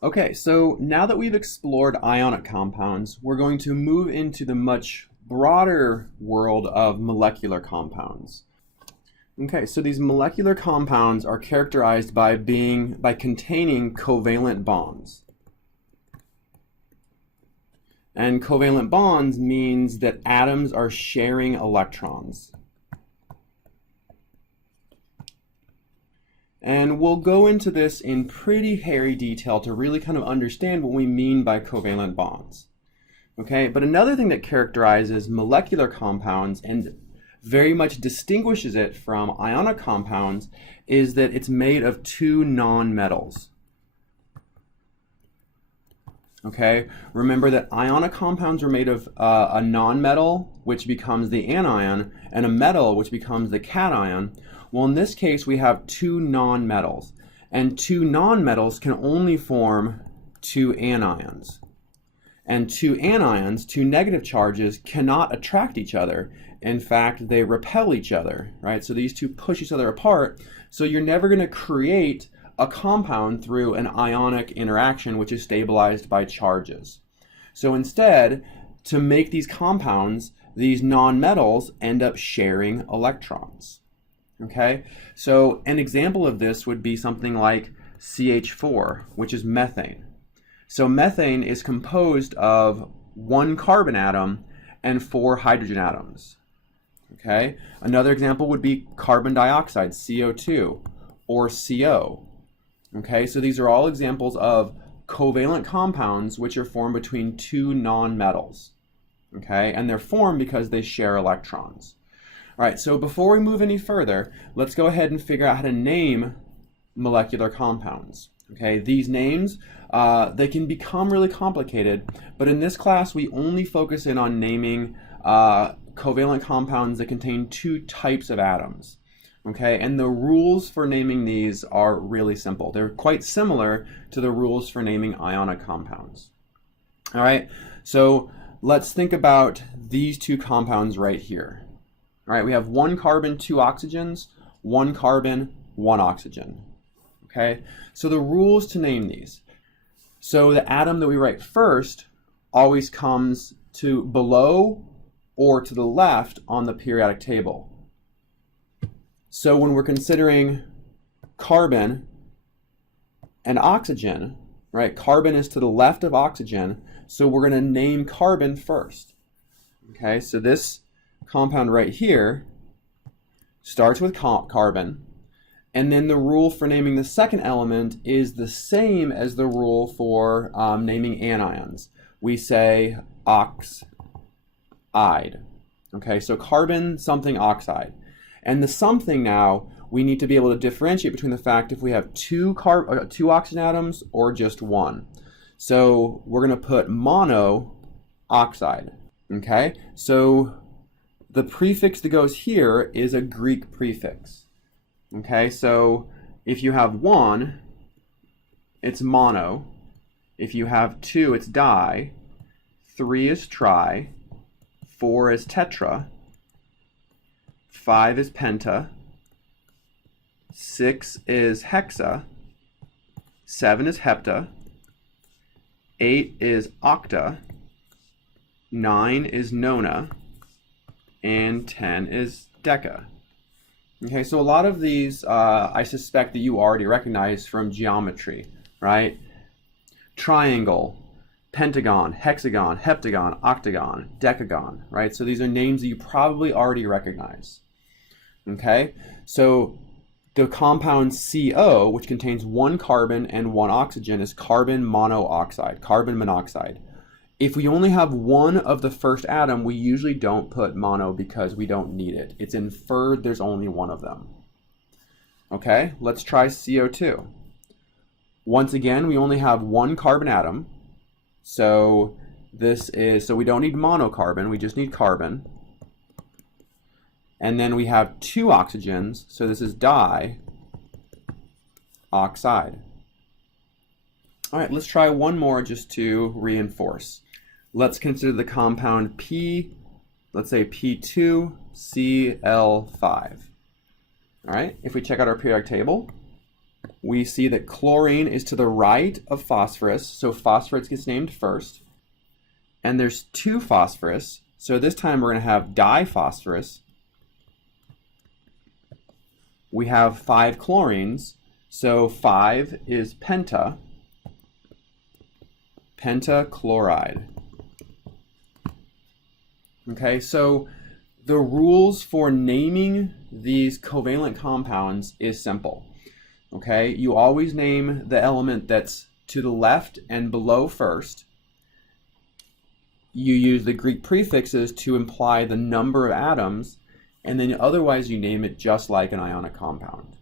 Okay, so now that we've explored ionic compounds, we're going to move into the much broader world of molecular compounds. Okay, so these molecular compounds are characterized by containing covalent bonds. And covalent bonds means that atoms are sharing electrons. And we'll go into this in pretty hairy detail to really kind of understand what we mean by covalent bonds. Okay, but another thing that characterizes molecular compounds and very much distinguishes it from ionic compounds is that it's made of two nonmetals. Okay, remember that ionic compounds are made of a nonmetal, which becomes the anion, and a metal, which becomes the cation. Well, in this case, we have two nonmetals, and two nonmetals can only form two anions. And two anions, two negative charges, cannot attract each other. In fact, they repel each other, right? So these two push each other apart. So you're never going to create a compound through an ionic interaction, which is stabilized by charges. So instead, to make these compounds, these nonmetals end up sharing electrons. Okay, so an example of this would be something like CH4, which is methane. So methane is composed of one carbon atom and four hydrogen atoms. Okay, another example would be carbon dioxide, CO2, or CO. Okay, so these are all examples of covalent compounds which are formed between two nonmetals. Okay, and they're formed because they share electrons. All right, so before we move any further, let's go ahead and figure out how to name molecular compounds. Okay, these names, they can become really complicated, but in this class we only focus in on naming covalent compounds that contain two types of atoms. Okay, and the rules for naming these are really simple. They're quite similar to the rules for naming ionic compounds. All right, so let's think about these two compounds right here. All right, we have one carbon, two oxygens, one carbon, one oxygen. Okay, so the rules to name these. So the atom that we write first always comes to below or to the left on the periodic table. So when we're considering carbon and oxygen, right, carbon is to the left of oxygen, so we're going to name carbon first. Okay, so this compound right here starts with carbon, and then the rule for naming the second element is the same as the rule for naming anions. We say oxide. Okay, so carbon something oxide. And the something now, we need to be able to differentiate between the fact if we have two oxygen atoms or just one. So we're going to put mono oxide. Okay, so the prefix that goes here is a Greek prefix. Okay, so if you have one, it's mono. If you have two, it's di. 3 is tri. 4 is tetra. 5 is penta. 6 is hexa. 7 is hepta. 8 is octa. 9 is nona. And 10 is deca. Okay, so a lot of these I suspect that you already recognize from geometry, right? Triangle, pentagon, hexagon, heptagon, octagon, decagon, right? So these are names that you probably already recognize. Okay, so the compound CO, which contains one carbon and one oxygen, is carbon monoxide, carbon monoxide. If we only have one of the first atom, we usually don't put mono because we don't need it. It's inferred there's only one of them. Okay, let's try CO2. Once again, we only have one carbon atom. So we don't need monocarbon, we just need carbon. And then we have two oxygens, so this is dioxide. All right, let's try one more just to reinforce. Let's consider the compound P, let's say P2Cl5. All right, if we check out our periodic table, we see that chlorine is to the right of phosphorus, so phosphorus gets named first. And there's 2 phosphorus, so this time we're going to have diphosphorus. We have 5 chlorines, so 5 is pentachloride. Okay, so the rules for naming these covalent compounds is simple. Okay, you always name the element that's to the left and below first. You use the Greek prefixes to imply the number of atoms, and then otherwise you name it just like an ionic compound.